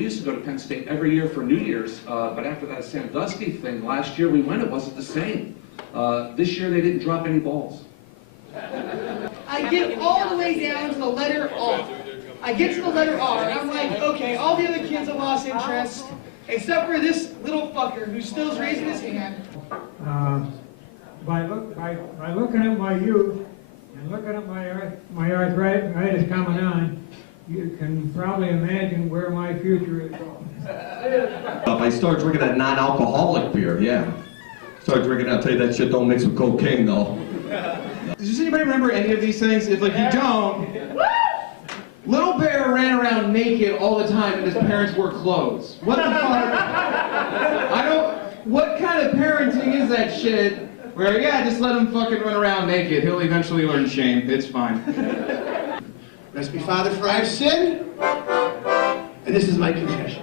we used to go to Penn State every year for New Year's, but after that Sandusky thing, last year we went, it wasn't the same. This year they didn't drop any balls. I get all the way down to the letter R. I get to the letter R, and I'm like, okay, all the other kids have lost interest, except for this little fucker who still's raising his hand. By looking at my youth and looking at my arthritis coming on, you can probably imagine where my future is going. I started drinking that non-alcoholic beer, yeah. Started drinking, I'll tell you that shit don't mix with cocaine though. Does anybody remember any of these things? If like you don't, Little Bear ran around naked all the time and his parents wore clothes. What the fuck? What kind of parenting is that shit? Where, yeah, just let him fucking run around naked. He'll eventually learn shame. It's fine. Rest be Father, for I have sinned, and this is my confession.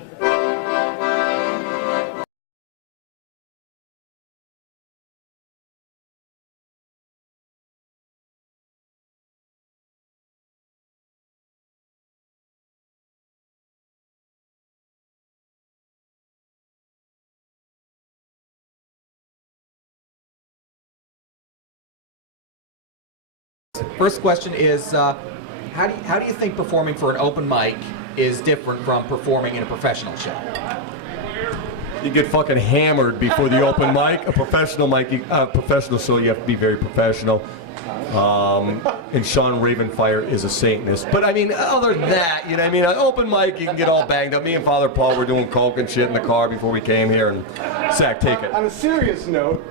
First question is, how do you think performing for an open mic is different from performing in a professional show? You get fucking hammered before the open mic. A professional show, you have to be very professional. And Shawn Ravenfire is a Satanist. But I mean, other than that, you know what I mean? An open mic, you can get all banged up. Me and Father Paul were doing coke and shit in the car before we came here. And Zack, take it. On a serious note,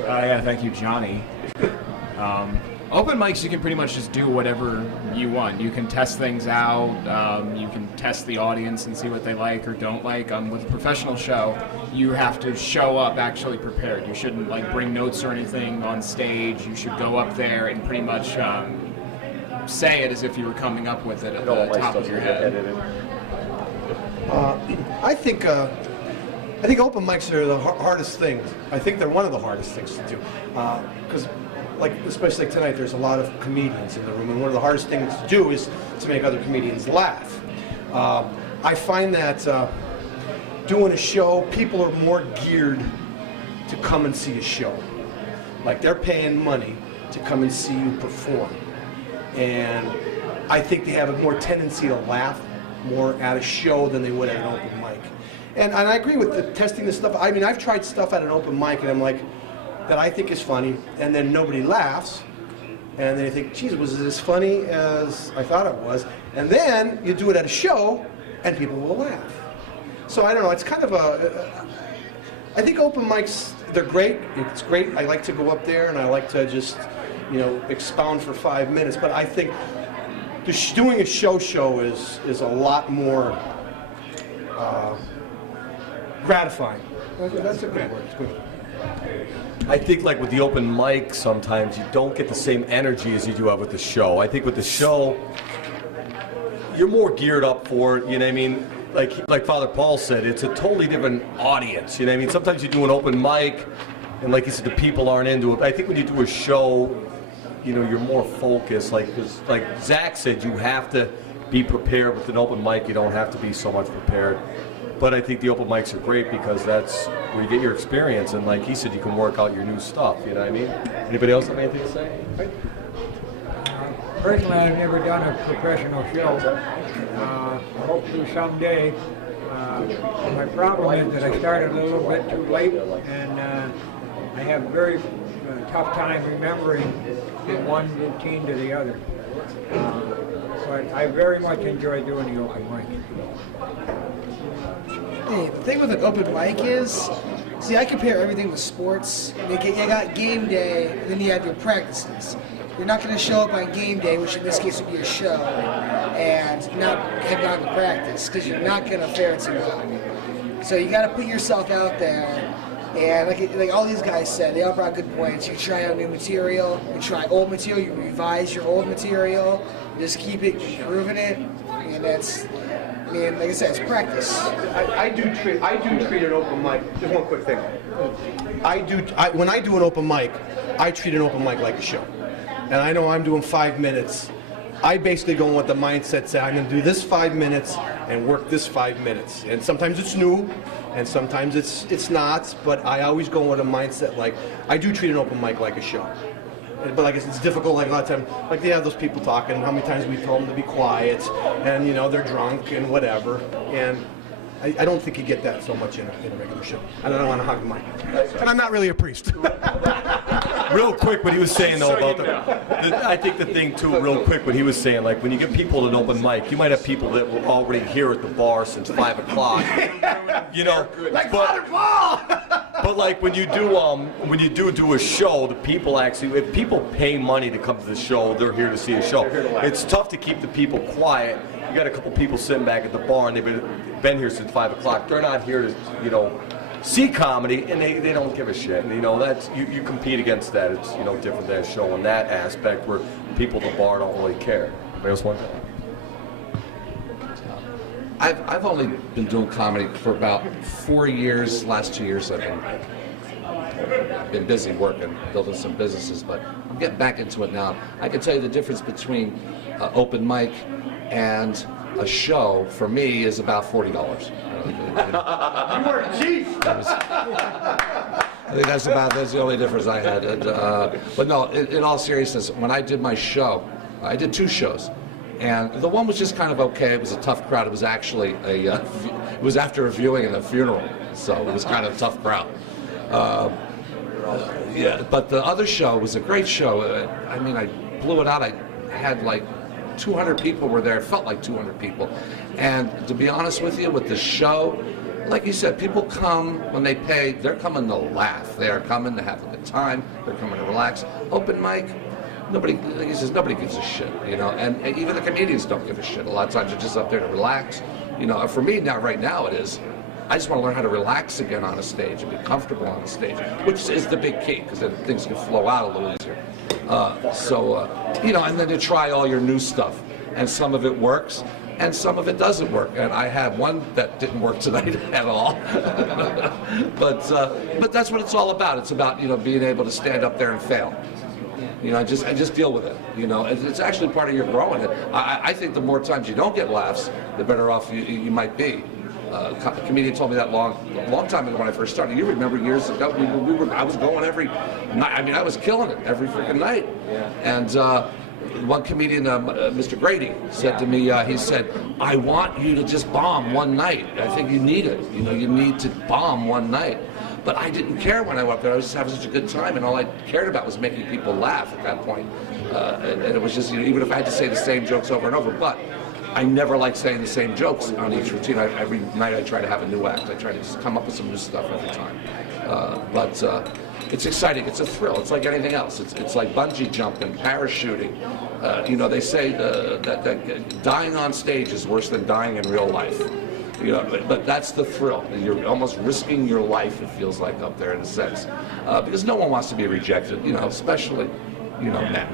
I gotta thank you, Johnny. Open mics, you can pretty much just do whatever you want. You can test things out, you can test the audience and see what they like or don't like. With a professional show, you have to show up actually prepared. You shouldn't like bring notes or anything on stage. You should go up there and pretty much say it as if you were coming up with it at the top of your head. I think open mics are the hardest things. I think they're one of the hardest things to do. Because like, especially like tonight, there's a lot of comedians in the room, and one of the hardest things to do is to make other comedians laugh. I find that doing a show, people are more geared to come and see a show. Like, they're paying money to come and see you perform. And I think they have a more tendency to laugh more at a show than they would at an open mic. And I agree with the testing this stuff. I mean, I've tried stuff at an open mic, and I'm like, that I think is funny, and then nobody laughs, and then you think, geez, was it as funny as I thought it was? And then you do it at a show, and people will laugh. So I don't know, it's kind of I think open mics, they're great, it's great. I like to go up there, and I like to just, you know, expound for 5 minutes, but I think doing a show is a lot more gratifying. That's a good word, it's good. I think like with the open mic, sometimes you don't get the same energy as you do have with the show. I think with the show, you're more geared up for it, you know what I mean? Like Father Paul said, it's a totally different audience, you know what I mean? Sometimes you do an open mic, and like he said, the people aren't into it. I think when you do a show, you know, you're more focused. Like Zack said, you have to be prepared. With an open mic, you don't have to be so much prepared. But I think the open mics are great because that's where you get your experience, and like he said, you can work out your new stuff, you know what I mean? Anybody else have anything to say? Right? Personally, I've never done a professional show. Hopefully someday. My problem is that I started a little bit too late, and I have very tough time remembering one routine to the other. But I very much enjoy doing the open mic. Hey, the thing with an open mic is, see, I compare everything with sports. You got game day, and then you have your practices. You're not going to show up on game day, which in this case would be a show, and not have gone to practice, because you're not going to fare too well. So you got to put yourself out there, and like all these guys said, they all brought good points. You try out new material, you try old material, you revise your old material, you just keep it, improving it, and that's. I mean, like I said, it's practice. I do treat an open mic. Just one quick thing. When I do an open mic, I treat an open mic like a show. And I know I'm doing 5 minutes. I basically go in with the mindset that I'm going to do this 5 minutes, and work this 5 minutes. And sometimes it's new, and sometimes it's not, but I always go with a mindset like, I do treat an open mic like a show. But like it's difficult, like a lot of times, like they have those people talking, how many times we told them to be quiet, and you know, they're drunk and whatever, and I don't think you get that so much in a regular show. I don't want to hog the mic. And I'm not really a priest. Real quick, what he was saying though about I think the thing too, real quick, what he was saying, like when you get people at an open mic, you might have people that were already here at the bar since 5 o'clock. You know, Like Father Paul! But like when you do a show, the people actually, if people pay money to come to the show, they're here to see a show. It's tough to keep the people quiet. You got a couple people sitting back at the bar and they've been here since 5 o'clock. They're not here to, you know, see comedy, and they don't give a shit. And you know, that's you compete against that. It's, you know, different than a show in that aspect where people at the bar don't really care. Anybody else want that? I've only been doing comedy for about 4 years. Last 2 years I've been busy working, building some businesses, but I'm getting back into it now. I can tell you the difference between open mic and a show for me is about $40. You were chief! I think that's the only difference I had. But no, in all seriousness, when I did my show, I did 2 shows. And the one was just kind of okay. It was a tough crowd. It was actually it was after a viewing and a funeral, so it was kind of a tough crowd. Yeah, but the other show was a great show. I mean, I blew it out. I had like 200 people were there. It felt like 200 people. And to be honest with you, with the show, like you said, people come when they pay. They're coming to laugh. They are coming to have a good time. They're coming to relax. Open mic. Nobody, like he says, nobody gives a shit, you know, and even the comedians don't give a shit. A lot of times they're just up there to relax, you know. For me now, right now, it is. I just want to learn how to relax again on a stage and be comfortable on a stage, which is the big key, because then things can flow out a little easier. You know, and then to try all your new stuff, and some of it works, and some of it doesn't work. And I had one that didn't work tonight at all. But that's what it's all about. It's about, you know, being able to stand up there and fail. You know, I just deal with it. You know, it's actually part of your growing. I think the more times you don't get laughs, the better off you might be. A comedian told me that long time ago when I first started. You remember years ago, I was going every night. I mean, I was killing it every freaking night. Yeah. And one comedian, Mr. Grady, said to me, he said, "I want you to just bomb one night. I think you need it. You know, you need to bomb one night." But I didn't care when I went up there. I was just having such a good time, and all I cared about was making people laugh at that point. And it was just, you know, even if I had to say the same jokes over and over. But I never liked saying the same jokes on each routine. Every night I try to have a new act. I try to just come up with some new stuff every time. But it's exciting. It's a thrill. It's like anything else. It's like bungee jumping, parachuting. You know, they say that dying on stage is worse than dying in real life. You know, but that's the thrill. You're almost risking your life, it feels like, up there in a sense. Because no one wants to be rejected, you know, especially, you know, men.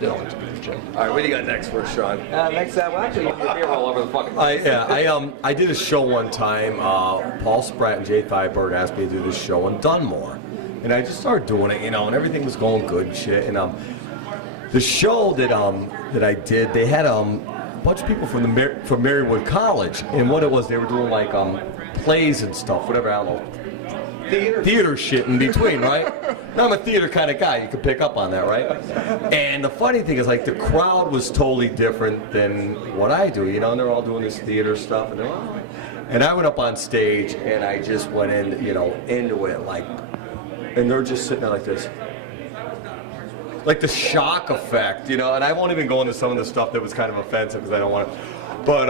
They don't like to be rejected. All right, what do you got next for us, Shawn? Next, well, actually, your beer all over the fucking place. I did a show one time. Paul Spratt and Jay Thyberg asked me to do this show in Dunmore. And I just started doing it, you know, and everything was going good and shit. And the show that I did, they had bunch of people from Marywood College, and what it was, they were doing like plays and stuff, whatever, I don't know, theater shit in between, right? Now I'm a theater kind of guy, you can pick up on that, right? And the funny thing is, like, the crowd was totally different than what I do, you know, and they're all doing this theater stuff, and and I went up on stage, and I just went in, you know, into it, like, and they're just sitting there like this. Like the shock effect, you know, and I won't even go into some of the stuff that was kind of offensive because I don't want to, but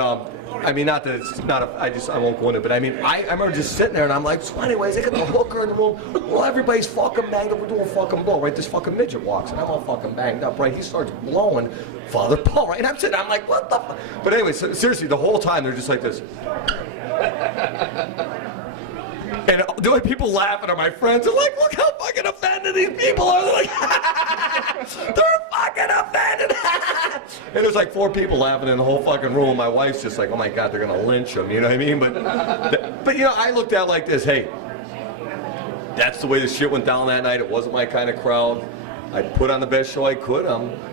I mean, not that it's not, I won't go into it, but I mean, I remember just sitting there and I'm like, so anyways, they got the hooker in the room, well, everybody's fucking banged up, we're doing fucking blow, right? This fucking midget walks and I'm all fucking banged up, right? He starts blowing Father Paul, right? And I'm sitting there, I'm like, what the fuck? But anyway, so, seriously, the whole time they're just like this. And the only people laughing are my friends. They're like, look how fucking offended these people are. They're like, they're fucking offended. And there's like 4 people laughing in the whole fucking room. My wife's just like, oh my God, they're going to lynch them. You know what I mean? But you know, I looked at it like this. Hey, that's the way the shit went down that night. It wasn't my kind of crowd. I put on the best show I could.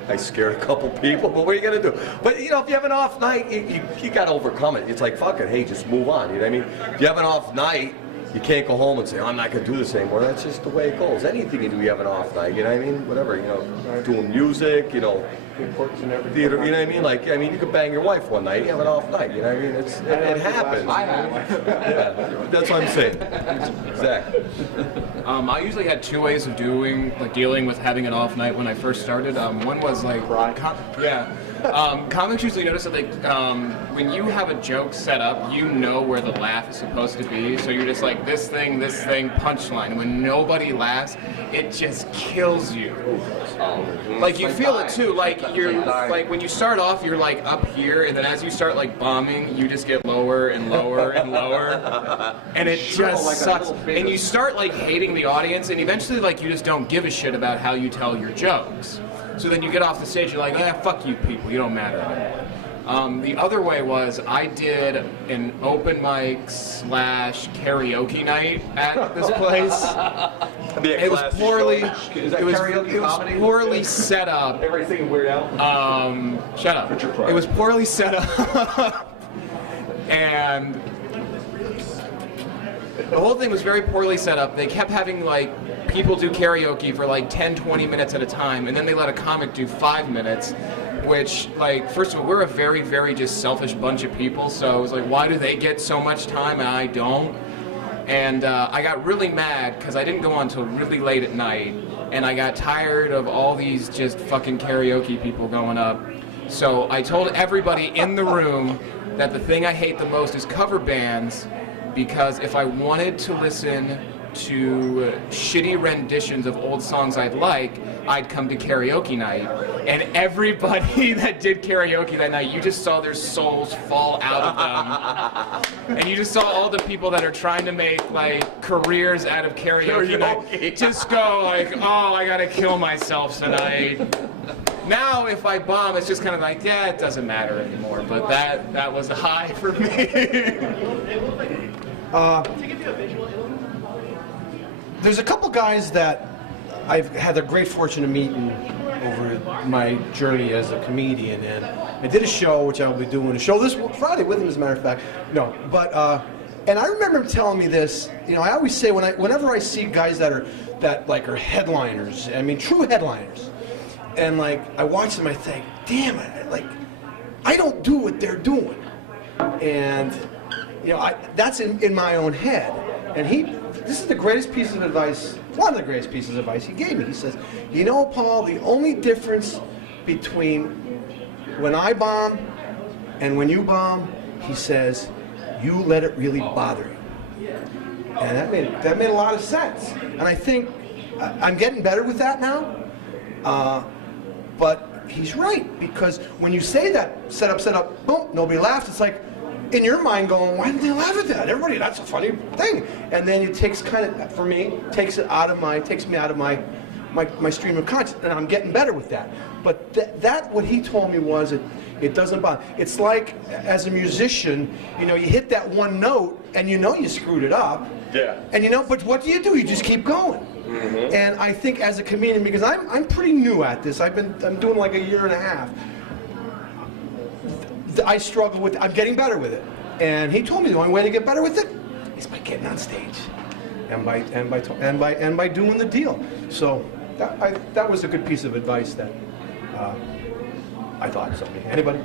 I scared a couple people, but what are you gonna do? But you know, if you have an off night, you gotta overcome it. It's like, fuck it, hey, just move on. You know what I mean? If you have an off night, you can't go home and say, I'm not gonna do this anymore. That's just the way it goes. Anything you do, you have an off night. You know what I mean? Whatever. You know, doing music. You know, theater. You know what I mean? Like, I mean, you could bang your wife one night, you have an off night. You know what I mean? It happens. I have. Yeah, that's what I'm saying. Zach. I usually had two ways of dealing with having an off night when I first started. One was like, comics usually notice that when you have a joke set up, you know where the laugh is supposed to be. So you're just like, this thing, punchline. And when nobody laughs, it just kills you. Like you feel it too. Like you're like when you start off, you're like up here, and then as you start like bombing, you just get lower and lower and lower, and it just sucks. And you start like hating the audience, and eventually like you just don't give a shit about how you tell your jokes. So then you get off the stage, you're like, fuck you people, you don't matter anymore. The other way was I did an open mic / karaoke night at this place. It was poorly set up. Everything Weird Al. Shut up. It was poorly set up, and the whole thing was very poorly set up. They kept having like people do karaoke for like 10-20 minutes at a time, and then they let a comic do 5 minutes, which, like, first of all, we're a very, very just selfish bunch of people, so it was like, why do they get so much time and I don't? And I got really mad because I didn't go on until really late at night, and I got tired of all these just fucking karaoke people going up. So I told everybody in the room that the thing I hate the most is cover bands, because if I wanted to listen to shitty renditions of old songs I'd like, I'd come to karaoke night. And everybody that did karaoke that night, you just saw their souls fall out of them. And you just saw all the people that are trying to make like careers out of karaoke night just go like, oh, I gotta kill myself tonight. Now if I bomb, it's just kind of like, yeah, it doesn't matter anymore. But that was a high for me. There's a couple guys that I've had the great fortune of meeting over my journey as a comedian, and I did a show, which I'll be doing a show this Friday with him, as a matter of fact. No, but and I remember him telling me this. You know, I always say whenever I see guys that are headliners, I mean true headliners, and like I watch them, I think, damn it, like I don't do what they're doing, and you know, that's in my own head, and this is the greatest piece of advice, one of the greatest pieces of advice he gave me. He says, you know, Paul, the only difference between when I bomb and when you bomb, he says, you let it really bother you. And that made a lot of sense. And I think I'm getting better with that now. But he's right, because when you say that, set up, boom, nobody laughs, it's like, in your mind going, why did they laugh at that? Everybody, that's a funny thing. And then it takes for me, takes me out of my stream of consciousness, and I'm getting better with that. But that what he told me was it doesn't bother. It's like as a musician, you know, you hit that one note and you know you screwed it up. Yeah. And you know, but what do? You just keep going. Mm-hmm. And I think as a comedian, because I'm pretty new at this, I'm doing like a year and a half. I struggle with it. I'm getting better with it. And he told me the only way to get better with it is by getting on stage and by doing the deal. So that was a good piece of advice that I thought something. Anybody?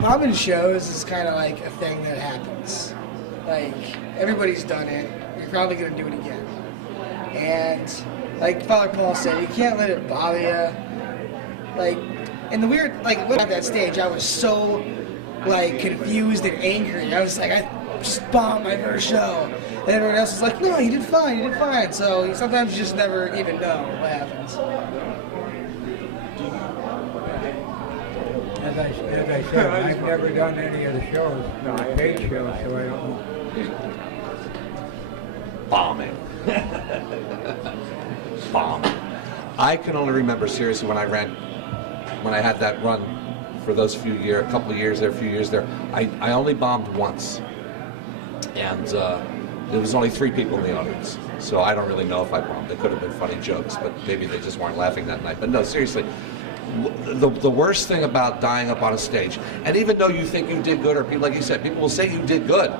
Bombing shows is kind of like a thing that happens. Like, everybody's done it. You're probably going to do it again. And like Father Paul said, you can't let it bother you. Like, and the weird, like, looking at that stage, I was so, like, confused and angry. I was like, I just bombed my first show. And everyone else is like, no, you did fine. So sometimes you just never even know what happens. As I said, I've never done any of the shows, paid shows, so I don't know. Bombing. I can only remember seriously when I had that run for those few years, a few years there, I only bombed once. And there was only 3 people in the audience. So I don't really know if I bombed. They could have been funny jokes, but maybe they just weren't laughing that night. But no, seriously, the worst thing about dying up on a stage, and even though you think you did good, or people, like you said, people will say you did good,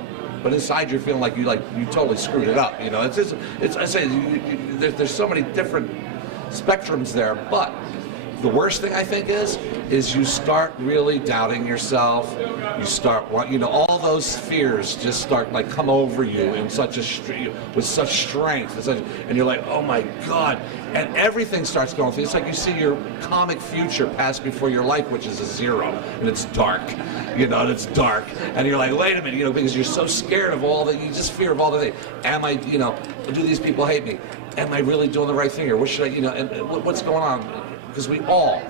but inside you're feeling like you totally screwed it up. You know, I say there's so many different spectrums there, but the worst thing I think is you start really doubting yourself. You start, all those fears just start like come over you in with such strength, and you're like, oh my God, and everything starts going through. It's like you see your comic future pass before your life, which is a 0, and it's dark, and it's dark, and you're like, wait a minute, because you're so scared of you just fear of all the things. Am I, do these people hate me? Am I really doing the right thing, or what should I, and what's going on? Because we all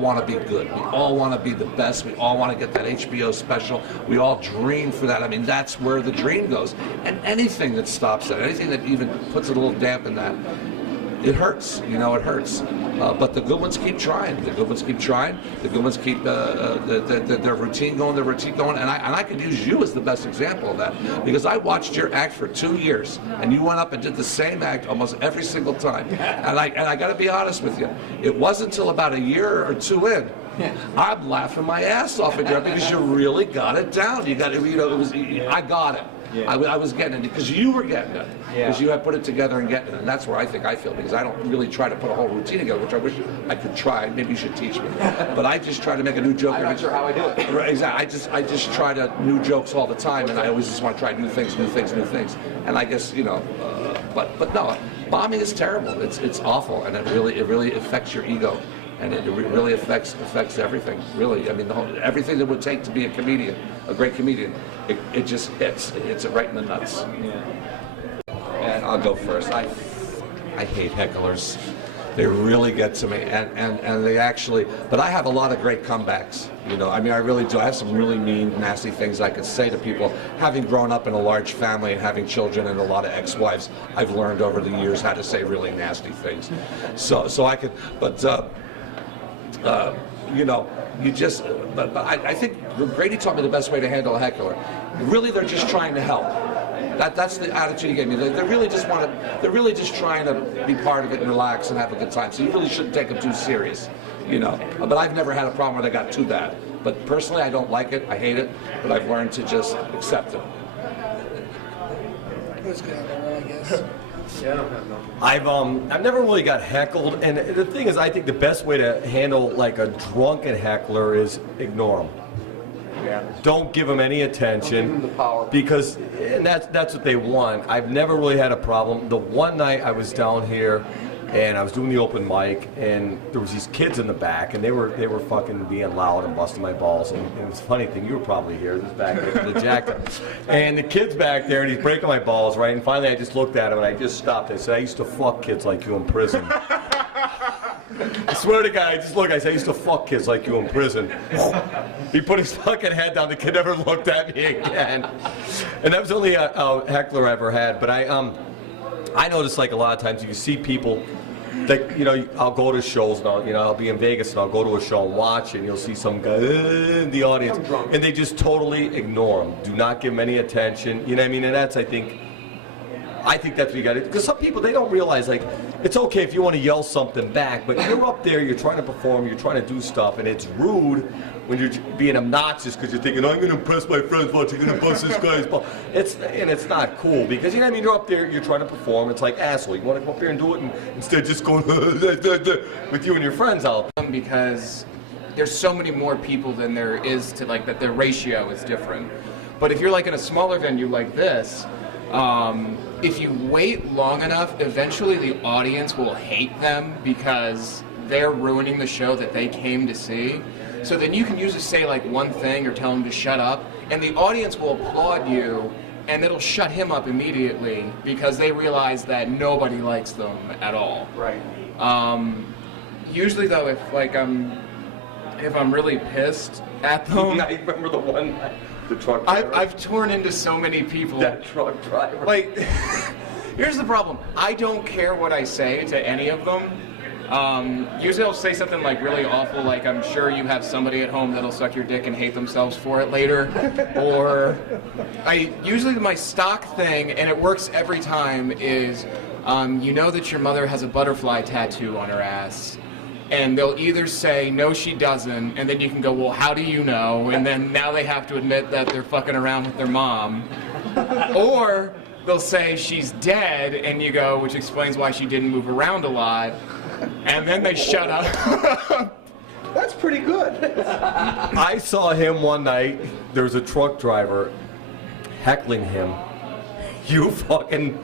want to be good. We all want to be the best. We all want to get that HBO special. We all dream for that. I mean, that's where the dream goes. And anything that stops that, anything that even puts a little damp in that, it hurts. It hurts. But the good ones keep trying. The good ones keep trying. The good ones keep their routine going. And I could use you as the best example of that, because I watched your act for 2 years, and you went up and did the same act almost every single time. And I got to be honest with you. It wasn't until about a year or 2 in, I'm laughing my ass off at you, because you really got it down. You got it. I got it. Yeah. I was getting it because you were getting it, because you had put it together and getting it, and that's where I think I feel, because I don't really try to put a whole routine together, which I wish I could try. Maybe you should teach me, but I just try to make a new joke. I'm not sure how I do it. Right, exactly. I just try to new jokes all the time, and I always just want to try new things, and I guess but no, bombing is terrible. It's awful, and it really affects your ego. And it really affects everything. Really, I mean, everything that would take to be a comedian, a great comedian, it just hits it right in the nuts. Yeah. And I'll go first. I hate hecklers. They really get to me, and they actually. But I have a lot of great comebacks. I mean, I really do. I have some really mean, nasty things I could say to people. Having grown up in a large family and having children and a lot of ex-wives, I've learned over the years how to say really nasty things. So I could, but. But I think Grady taught me the best way to handle a heckler. Really, they're just trying to help. That's the attitude he gave me. They really just they're really just trying to be part of it and relax and have a good time. So you really shouldn't take them too serious, But I've never had a problem where they got too bad. But personally, I don't like it. I hate it. But I've learned to just accept it. That's good, I guess. Yeah, I don't have nothing. I've never really got heckled, and the thing is, I think the best way to handle like a drunken heckler is ignore them. Yeah. Don't give them any attention. Don't give them the power. Because that's what they want. I've never really had a problem. The one night I was down here, and I was doing the open mic, and there was these kids in the back, and they were fucking being loud and busting my balls. And it was a funny thing, you were probably here, this back there, the jack. And the kid's back there, and he's breaking my balls, right? And finally I just looked at him, and I just stopped. I said, I used to fuck kids like you in prison. I swear to God, I said, I used to fuck kids like you in prison. He put his fucking head down, the kid never looked at me again. And that was only a heckler I ever had, but I notice, like, a lot of times you see people, like, I'll go to shows and I'll be in Vegas and I'll go to a show and watch, and you'll see some guy in the audience, and they just totally ignore them. Do not give them any attention. You know what I mean? And that's, I think that's what you got to do. Because some people, they don't realize, like, it's okay if you want to yell something back, but you're up there, you're trying to perform, you're trying to do stuff, and it's rude when you're being obnoxious because you're thinking, I'm going to impress my friends, watch, I'm going to bust this guy's ball. It's not cool, because, you know what I mean, you're up there, you're trying to perform, it's like, asshole, you want to come up here and do it, and instead just go with you and your friends out. Because there's so many more people than there is to, like, that the ratio is different. But if you're, like, in a smaller venue like this, if you wait long enough, eventually the audience will hate them because they're ruining the show that they came to see. So then you can usually say like one thing or tell them to shut up, and the audience will applaud you, and it'll shut him up immediately because they realize that nobody likes them at all. Right. Usually though, if I'm really pissed at them, I remember the one night. The truck driver. I've torn into so many people. That truck driver. Like, here's the problem. I don't care what I say to any of them. Usually I'll say something like really awful, like I'm sure you have somebody at home that'll suck your dick and hate themselves for it later. Or usually my stock thing, and it works every time, is you know that your mother has a butterfly tattoo on her ass. And they'll either say, no, she doesn't, and then you can go, well, how do you know? And then now they have to admit that they're fucking around with their mom. Or they'll say she's dead, and you go, which explains why she didn't move around a lot. And then they shut up. That's pretty good. I saw him one night. There was a truck driver heckling him. You fucking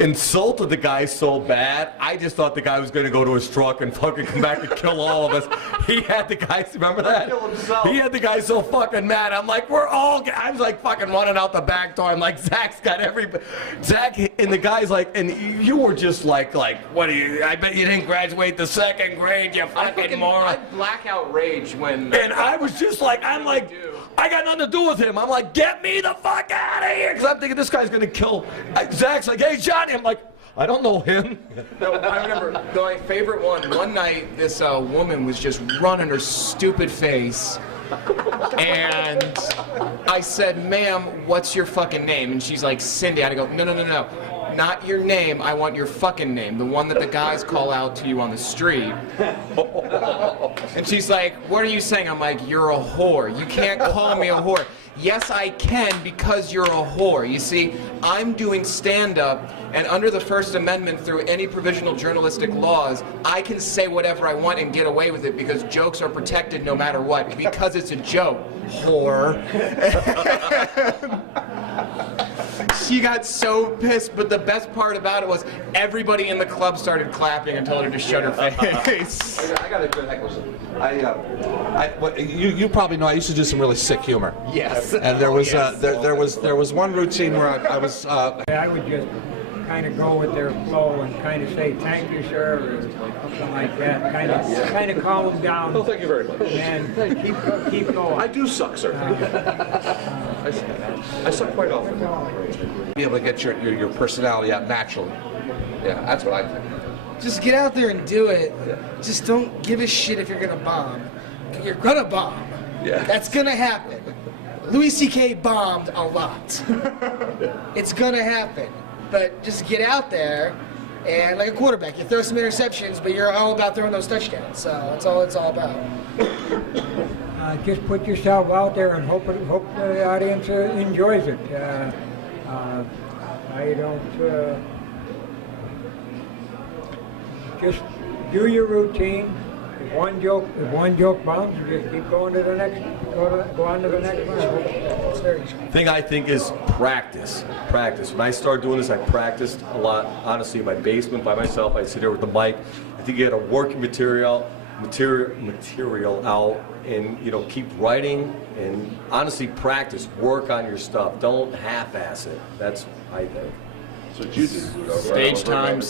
insulted the guy so bad, I just thought the guy was going to go to his truck and fucking come back and kill all of us. He had the guy, remember that? Kill himself. He had the guy so fucking mad. I'm like, I was like fucking running out the back door. I'm like, Zack's got everybody. Zack, and the guy's like, and you were just like, what do you, I bet you didn't graduate the second grade, you fucking moron. I blackout rage when... And I was just like, I got nothing to do with him. I'm like, get me the fuck out of here. Because I'm thinking this guy's going to kill. Zack's like, hey, Johnny. I'm like, I don't know him. No, I remember my favorite one night, this woman was just running her stupid face. And I said, ma'am, what's your fucking name? And she's like, Cindy. I go, no. Not your name, I want your fucking name, the one that the guys call out to you on the street. And she's like, what are you saying? I'm like, you're a whore. You can't call me a whore. Yes, I can, because you're a whore. You see, I'm doing stand-up, and under the First Amendment, through any provisional journalistic laws, I can say whatever I want and get away with it because jokes are protected no matter what, because it's a joke, whore. She got so pissed, but the best part about it was everybody in the club started clapping and told her to shut her face. I got a good heckler. You probably know I used to do some really sick humor. Yes. And there was there was one routine where I was. I would just kind of go with their flow and kind of say thank you, sir, or something like that. Kind of calm them down. Oh, thank you very much. And keep going. I do suck, sir. I suck quite often. Be able to get your personality out naturally. Yeah, that's what I think. Just get out there and do it. Just don't give a shit if you're gonna bomb. You're gonna bomb. Yeah. That's gonna happen. Louis C.K. bombed a lot. It's gonna happen. But just get out there and like a quarterback, you throw some interceptions, but you're all about throwing those touchdowns. So that's all it's all about. Just put yourself out there and hope the audience enjoys it. I don't. Just do your routine. If one joke bombs, you just keep going to the next. Go on to the next one. Thing I think is practice. When I started doing this, I practiced a lot. Honestly, in my basement by myself, I sit there with the mic. I think you got to work your material out, and keep writing and honestly practice. Work on your stuff. Don't half-ass it. That's I think. So you do. Stage time.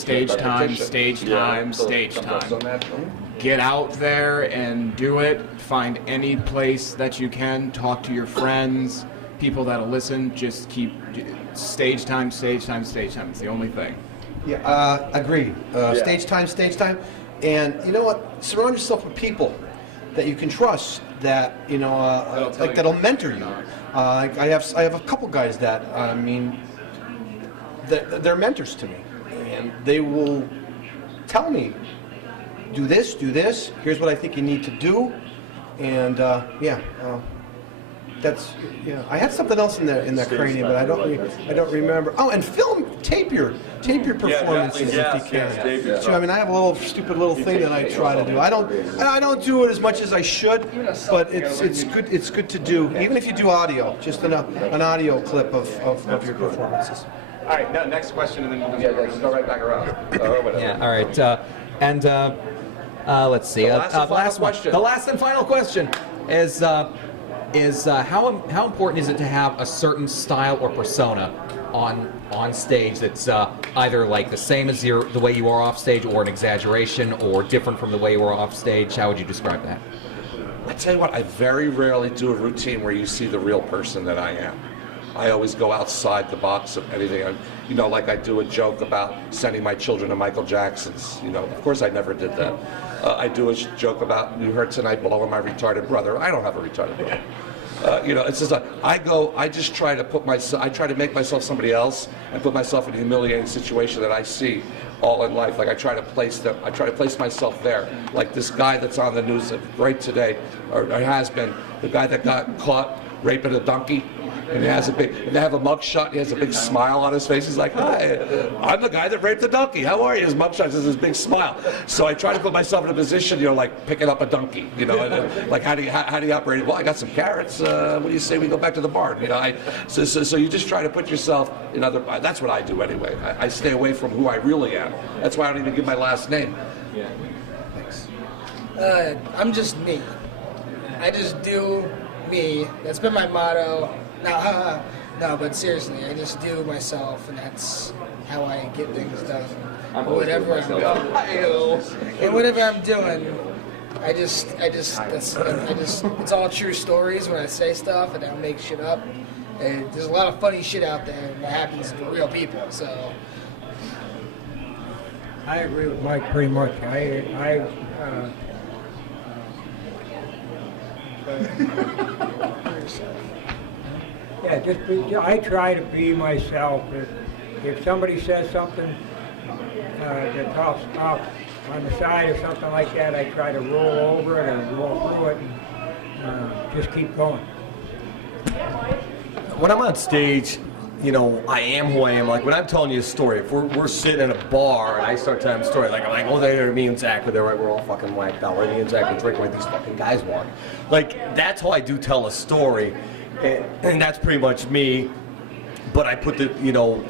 Get out there and do it. Find any place that you can. Talk to your friends, people that'll listen. Just keep stage time. It's the only thing. Yeah, agreed. Stage time. And you know what? Surround yourself with people that you can trust, that that'll mentor you. I have a couple guys that they're mentors to me, and they will tell me, do this. Here's what I think you need to do, and that's I had something else in that cranium, but I don't remember. Oh, and tape your performances if you can. So I have a little stupid thing that I try to do. I don't do it as much as I should, but it's good to do. Even if you do audio, just an audio clip of your performances. All right, now next question, and then we'll just go right back around. Yeah. All right. Let's see. The last question. The last and final question is how important is it to have a certain style or persona on stage that's either like the same as the way you are off stage, or an exaggeration, or different from the way you are off stage? How would you describe that? I tell you what, I very rarely do a routine where you see the real person that I am. I always go outside the box of anything. You know, like I do a joke about sending my children to Michael Jackson's. You know, of course I never did that. I do a joke about, you heard tonight, blowing my retarded brother. I don't have a retarded brother. You know, it's just like, I just try to I try to make myself somebody else and put myself in a humiliating situation that I see all in life. Like I try to place myself there. Like this guy that's on the news, right today, or has been, the guy that got caught raping a donkey. And they have a mugshot. He has a big smile on his face. He's like, "Hi, I'm the guy that raped the donkey. How are you?" His mugshot is this big smile. So I try to put myself in a position, you know, like picking up a donkey. You know, and, like how do you operate? Well, I got some carrots. What do you say we go back to the barn? You know, so you just try to put yourself in other. That's what I do anyway. I stay away from who I really am. That's why I don't even give my last name. Yeah. Thanks. I'm just me. I just do me. That's been my motto. No, but seriously, I just do myself, and that's how I get things done. Whatever I'm doing, it's all true stories when I say stuff, and I don't make shit up. And there's a lot of funny shit out there that happens to real people. So I agree with Mike pretty much. Yeah, I try to be myself. If somebody says something that's off on the side or something like that, I try to roll over it or roll through it and just keep going. When I'm on stage, you know, I am who I am. Like when I'm telling you a story, if we're sitting in a bar and I start telling a story, like I'm like, oh, there, me and Zack were there, right? We're all fucking whacked out, right? Me and Zack were drinking like these fucking guys walk. Like that's how I do tell a story. And that's pretty much me, but I put the, you know,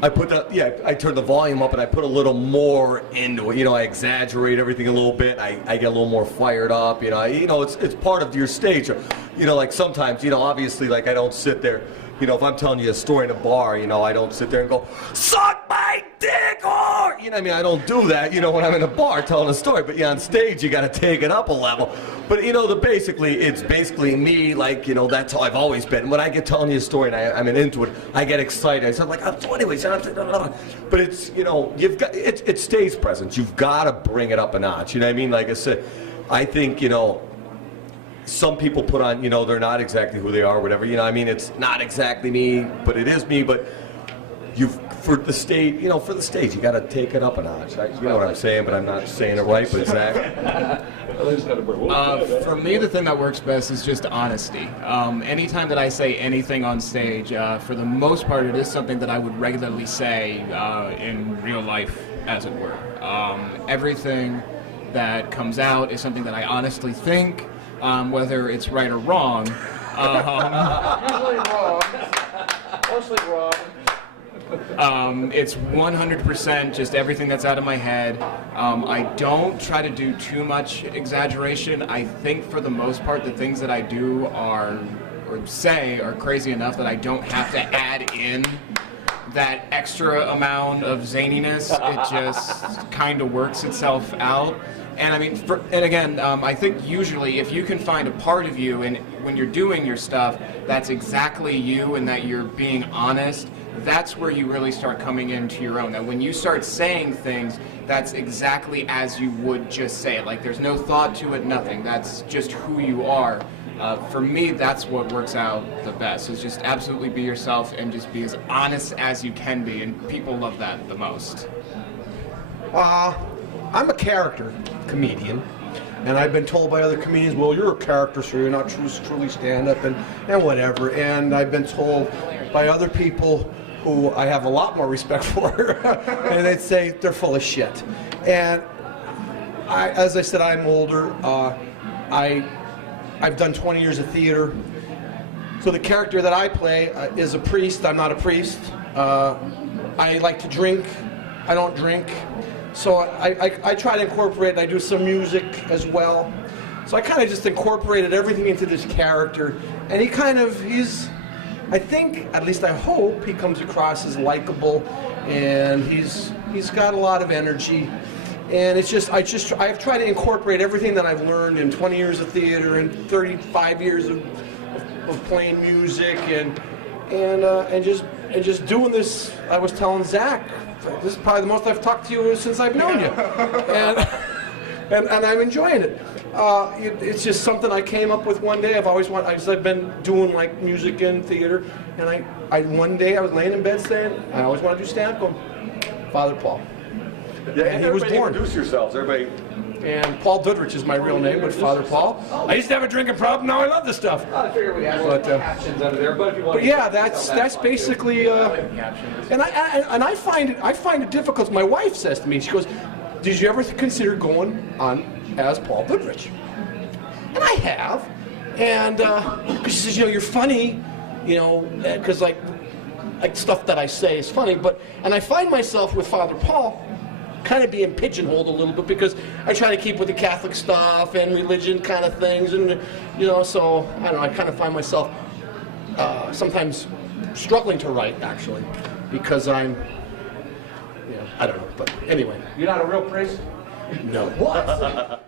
I turn the volume up and I put a little more into it. You know, I exaggerate everything a little bit. I get a little more fired up. You know, it's part of your stage. You know, like sometimes, you know, obviously, like I don't sit there. You know, if I'm telling you a story in a bar, you know, I don't sit there and go, suck my dick, or, you know, I mean, I don't do that, you know, when I'm in a bar telling a story, but yeah, on stage, you got to take it up a level. But, you know, it's basically me, like, you know, that's how I've always been. When I get telling you a story and I'm into it, I get excited. I sound like, so anyways, but it's, you know, it stays present. You've got to bring it up a notch, you know what I mean? Like I said, I think, you know, some people put on, you know, they're not exactly who they are, whatever, you know, I mean, it's not exactly me, but it is me, but for the stage, you got to take it up a notch. You know what I'm saying, but I'm not saying it right, but Zack? For me, the thing that works best is just honesty. Anytime that I say anything on stage, for the most part, it is something that I would regularly say in real life, as it were. Everything that comes out is something that I honestly think, whether it's right or wrong. usually wrong. Mostly wrong. It's 100% just everything that's out of my head. I don't try to do too much exaggeration. I think for the most part the things that I do or say are crazy enough that I don't have to add in that extra amount of zaniness. It just kind of works itself out. And I mean, I think usually if you can find a part of you and when you're doing your stuff that's exactly you and that you're being honest, that's where you really start coming into your own. That when you start saying things, that's exactly as you would just say it. Like there's no thought to it, nothing. That's just who you are. For me, that's what works out the best, is just absolutely be yourself and just be as honest as you can be, and people love that the most. I'm a character comedian, and I've been told by other comedians, well, you're a character, so you're not truly stand-up and whatever. And I've been told by other people who I have a lot more respect for, and they'd say they're full of shit. And as I said, I'm older. I've done 20 years of theater. So the character that I play is a priest. I'm not a priest. I like to drink. I don't drink. So I try to incorporate, and I do some music as well. So I kind of just incorporated everything into this character. And he's, I think, at least I hope, he comes across as likable, and he's got a lot of energy. And it's just, I've tried to incorporate everything that I've learned in 20 years of theater and 35 years of playing music, and and just doing this. I was telling Zack, this is probably the most I've talked to you since I've known you, and I'm enjoying it. It's just something I came up with one day. I've been doing like music and theater, and one day I was laying in bed saying, I always want to do stand-up. Going, Father Paul. Yeah, and he was born. Introduce yourselves, everybody. And Paul Dudrich is my real name, but Father Paul. I used to have a drinking problem. Now I love this stuff. I figured we had captions under there, but if you want. But yeah, that's basically. And I find it difficult. My wife says to me, she goes, "Did you ever consider going on as Paul Dudrich?" And I have, and because she says, you're funny, because like stuff that I say is funny, and I find myself with Father Paul kind of being pigeonholed a little bit because I try to keep with the Catholic stuff and religion kind of things, and so I don't know. I kind of find myself sometimes struggling to write actually because I'm, I don't know. But anyway, You're not a real priest? no. What?